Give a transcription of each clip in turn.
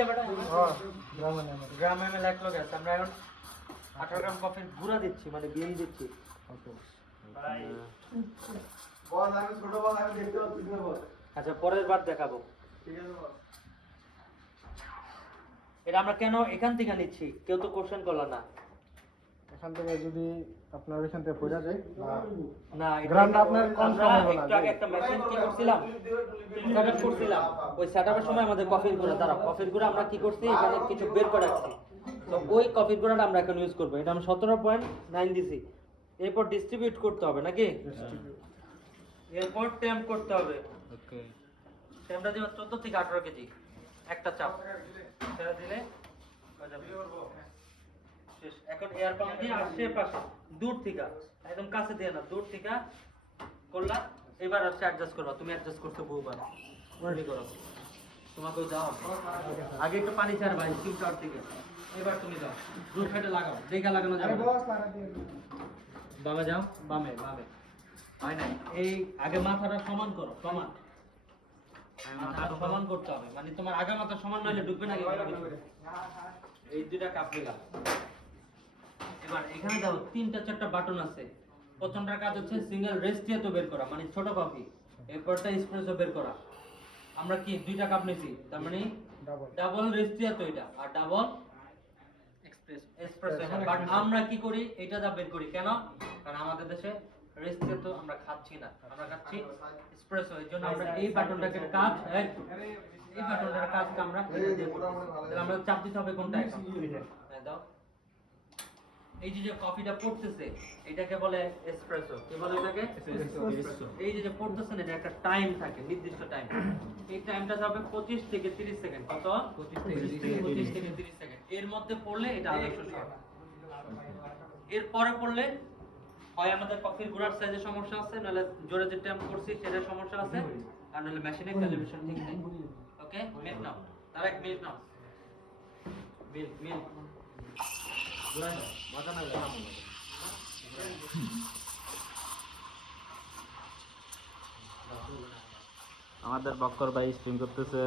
আমরা আচ্ছা পরের বার দেখাবো। এটা আমরা কেন এখান থেকে নিচ্ছি? কেউ তো কোশ্চেন করল না। এখান থেকে যদি আপনার ওইখান থেকে বোঝা যায় না গ্রামটা আপনার আমরা সময় বলা একটু আগে একটা মেশিন কি করছিলাম? সেটআপ করছিলাম। ওই সেটআপের সময় আমাদের কফির গুঁড়া দাঁড়া কফির গুঁড়া আমরা কি করছি? এখানে কিছু বের করে রাখছি তো ওই কফির গুঁড়াটা আমরা এখন ইউজ করব। এটা পয়েন্ট নাইন দিছি। এরপর ডিস্ট্রিবিউট করতে হবে নাকি? এরপর ট্যাম্প করতে হবে। ওকে ট্যাম্পটা দিবে চোদ্দ থেকে আঠারো কেজি। একটা চাপ। ছেড়ে দিলে হয়ে যাবে। শেষ। এখন এয়ার পাম্প দিয়ে আশেপাশে দূর থেকে একদম কাছে দিয়ে না দূর থেকে করলা এবার হচ্ছে অ্যাডজাস্ট করবা তুমি অ্যাডজাস্ট করতে বহুবার। তুমি করো। তোমাকে দাও। আগে একটু পানি ছাড়বা স্টিম টাওয়ার থেকে। এবার তুমি দাও। দূর সাইডে লাগাও দেখা লাগানো যাবে। বামে যাও বামে বামে। হয় নাই? এই আগে মাথাটা সমান করো সমান। মাথাটা সমান। করতে হবে। মানে তোমার আগা মাথা সমান নইলে ঢুকবে না এই দুইটা কাপ দিলাম। এখানে দাও তিনটা চারটা বাটন আছে। প্রথমটার কাজ হচ্ছে সিঙ্গেল রেস্টিয়াতো বের করা মানে ছোট কফি এরপরটা এসপ্রেসো বের করা। আমরা কি দুইটা কাপ নিয়েছি তার মানে ডাবল ডাবল রেস্টিয়াতো এটা আর ডাবল এসপ্রেসো বাট আমরা কি করি এটা দা বের করি কেন? কারণ আমাদের দেশে রেস্টিয়াতো আমরা খাচ্ছি না আমরা খাচ্ছি এসপ্রেসো এর জন্য আমরা এই বাটনটাকে কাজ এই এই বাটনটার কাজটা আমরা দিয়ে চাপ দিতে হবে কোনটা এখন? হ্যাঁ, দাও। এই যে যে কফিটা পড়তেছে এটাকে বলে এসপ্রেসো কি বলে এটাকে এই যে যে পড়তেছে না এটা একটা টাইম থাকে নির্দিষ্ট টাইম এই টাইমটা যাবে 25 থেকে 30 সেকেন্ড কত? 25 থেকে 30 সেকেন্ড এর মধ্যে পড়লে এটা আদর্শ শট এর পরে পড়লে হয় আমাদের কফির গুড়ার সাইজে সমস্যা আছে নাহলে জোরে যে টাইম করছি সেটা সমস্যা আছে। আর নাহলে মেশিনে ক্যালিব্রেশন ঠিক নেই। ওকে মিনিট নাও। তার এক মিনিট নাও। মিল মিল ঘুরাই দাও মাথা না ঘুরাও আমাদের বক্কর ভাই স্ট্রিম করতেছে।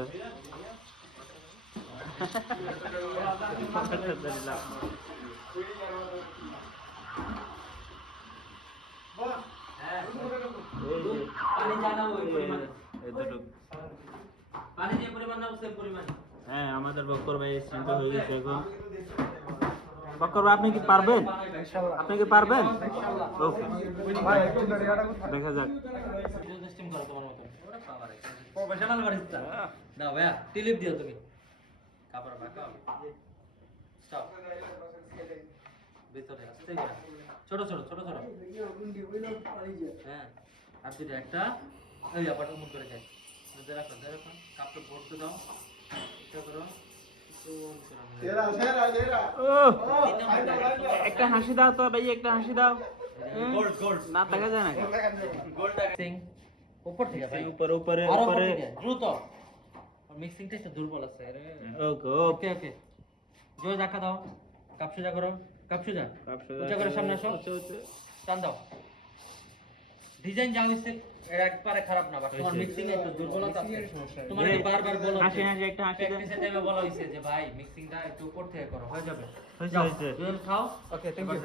হ্যাঁ হ্যাঁ আমাদের বক্কর ভাই স্ট্রিমটা হয়ে গেছে এখন। বক্কর ভাই আপনি কি পারবেন? আপনি কি পারবেন? ওকে। দেখা যাক। তোমার মতো প্রফেশনাল দাও ভাইয়া টিলিপ দিও তুমি। কাপড় বাঁকাও স্টপ ভিতরে আস্তে করে ছোট ছোট ছোট ছোট। হ্যাঁ। আর দুটো একটা। এই আবার মুখ করে খাই। রাখো রাখো। কাপড় ভরতে দাও। একটা হাসি দাও তো ভাই একটা হাসি দাও। না দেখা যায় না উপর থেকে ভাই। উপরে উপরে দ্রুত। দুর্বল আছে ওকে ওকে ওকে। জোরে ধাক্কা দাও। কাপ সোজা করো কাপ সোজা। উঁচা করে সামনে আসো। টান দাও। ডিজাইন যা হইছে একবারে খারাপ না বাট তোমার মিক্সিং একটু দুর্বলতা আছে। তোমার বারবার বলো হাসি হাসি একটা হাসি দাও প্র্যাকটিসের টাইমে বলা হইছে যে ভাই মিক্সিংটা একটু উপর থেকে করো হয়ে যাবে। হয়েছে, হয়েছে। খাও ওকে থ্যাংক ইউ